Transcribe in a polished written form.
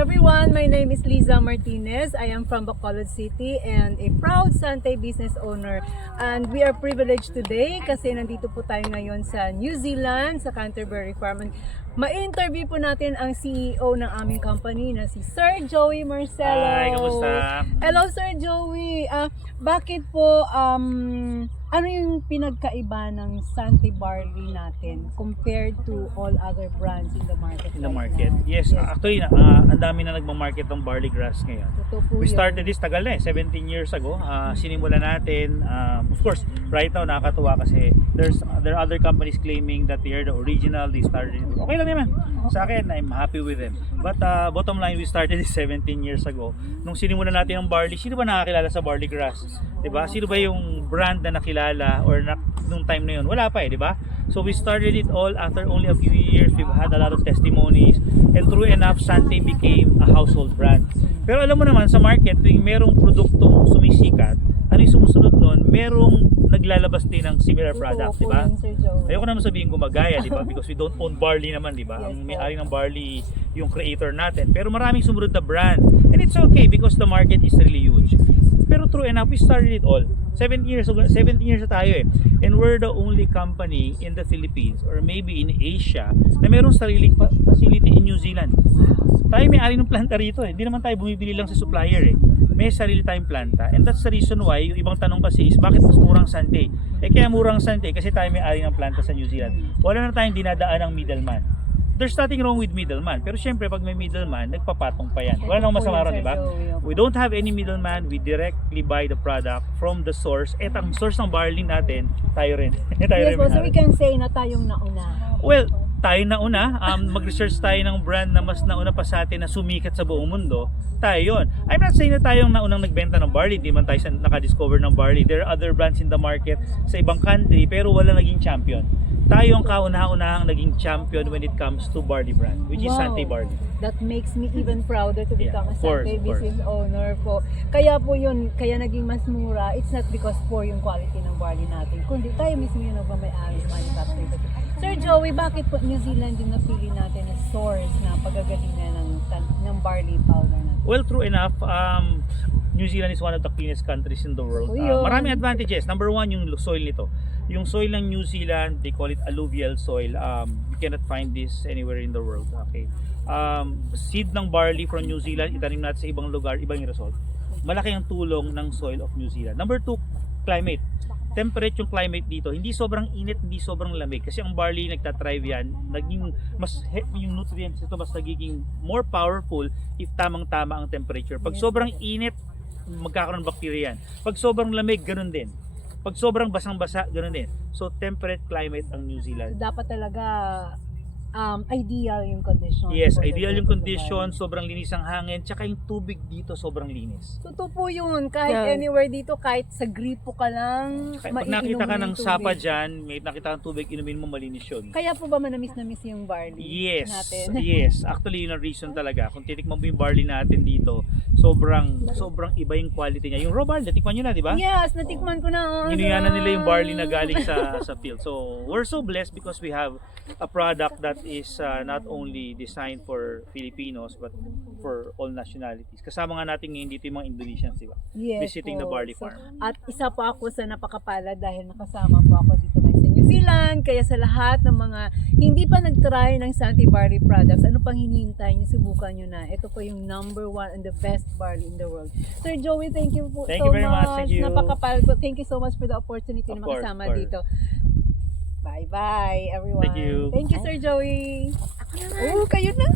everyone, my name is Liza Martinez. I am from Bacolod City and a proud Sante business owner. And we are privileged today kasi nandito po tayo ngayon sa New Zealand, sa Canterbury Farm. Ma-interview po natin ang CEO ng aming company na si Sir Joey Marcelo. Hi, kamusta? Hello Sir Joey. Bakit po ano yung pinagkaiba ng Sante barley natin compared to all other brands in the market? In the right market. now? Yes, actually ang dami na nagma-market ng barley grass ngayon. Totoo po We yun. started this tagal na 17 years ago. Sinimulan natin. Of course, right now nakakatuwa kasi there are other companies claiming that they are the original, they started it. Okay lang naman. Sa akin, I'm happy with them. But bottom line, we started this 17 years ago. Nung sinimulan natin ang barley, sino ba nakakilala sa barley grass? 'Di ba? Sino ba yung brand na nakilala or nung time na yun? Wala pa 'di ba? So we started it all after only a few years. We've had a lot of testimonies and true enough, Sante became a household brand. Pero alam mo naman sa market, tuwing merong produktong sumisikat, ano yung sumusunod nun? Merong naglalabas din ng similar product, di ba? Ayoko naman sabihin gumagaya, di ba? Because we don't own barley naman, di ba? Ang may-ari ng barley yung creator natin. Pero maraming sumunod na brand. And it's okay because the market is really huge. Pero true enough, we started it all. 17 years na tayo eh. And we're the only company in the Philippines or maybe in Asia na merong sariling facility in New Zealand. Tayo may-ari ng planta rito eh. Hindi naman tayo bumibili lang sa supplier eh. May sarili tayong planta. And that's the reason why, yung ibang tanong kasi is, bakit mas murang Sante? Eh kaya murang Sante kasi tayo may-ari ng planta sa New Zealand. Wala na tayong dinadaan ng middleman. There's nothing wrong with middleman. Pero syempre, pag may middleman, nagpapatong pa yan. Wala nang masama ron, di ba? We don't have any middleman. We directly buy the product from the source. At ang source ng barley natin, tayo rin. Yes, so we can say na tayong nauna. Well, tayo nauna, mag-research tayo ng brand na mas nauna pa sa atin na sumikat sa buong mundo, tayo yun. I'm not saying na tayong naunang nagbenta ng barley, di man tayo nakadiscover ng barley. There are other brands in the market sa ibang country, pero wala naging champion. Tayo ang kauna-unahang naging champion when it comes to barley brand, which is Sante Barley. That makes me even prouder to become a Sante course. business owner po. Kaya po yun, kaya naging mas mura. It's not because for yung quality ng barley natin, kundi tayo mismo yung nagmamay-ari, manufacturer. Sir Joey, bakit po New Zealand yung napili natin as source na pagagalingan ng barley powder natin? Well, true enough, New Zealand is one of the cleanest countries in the world. Maraming advantages. Number one, yung soil nito. Yung soil ng New Zealand, they call it alluvial soil. You cannot find this anywhere in the world. Okay. Seed ng barley from New Zealand, itanim natin sa ibang lugar, ibang result. Malaki ang tulong ng soil of New Zealand. Number two, climate. Temperate yung climate dito. Hindi sobrang init, hindi sobrang lamig. Kasi ang barley nagtatrive yan, naging mas yung nutrients ito mas nagiging more powerful if tamang-tama ang temperature. Pag sobrang init, magkakaroon ng bacteria yan. Pag sobrang lamig, ganun din. Pag sobrang basang-basa, ganun din. So, temperate climate ang New Zealand. So, dapat talaga ideal yung condition. Yes, ideal yung condition, sobrang linis ang hangin, tsaka yung tubig dito sobrang linis. Totoo po yun. Kahit anywhere dito, kahit sa gripo ka lang, Pag nakita ka ng sapa dyan, may nakita kang tubig, inumin mo, malinis yun. Kaya po ba manamis na miss yung barley natin? Yes. Actually, yun ang reason talaga. Kung titikman mo yung barley natin dito, sobrang iba yung quality niya. Yung raw barley, natikman nyo na, di ba? Yes, natikman ko na. Inuyanan nila yung barley na galing sa field. So, we're so blessed because we have a product that is not only designed for Filipinos but for all nationalities. Kasama nga natin ngayon dito yung mga Indonesians, di ba? Yes, visiting the barley farm. At isa po ako sa napakapalad dahil nakasama po ako dito ngayon sa New Zealand. Kaya sa lahat ng mga hindi pa nag-try ng Sante barley products, ano pang hinihintay nyo, subukan nyo na. Ito po yung #1 and the best barley in the world. Sir Joey, thank you so Thank you very much. Thank you. Napakapalad po. Thank you so much for the opportunity na makasama dito. Bye-bye, everyone. Thank you. Thank you, Sir Joey. Ako naman. Oh, kayo na.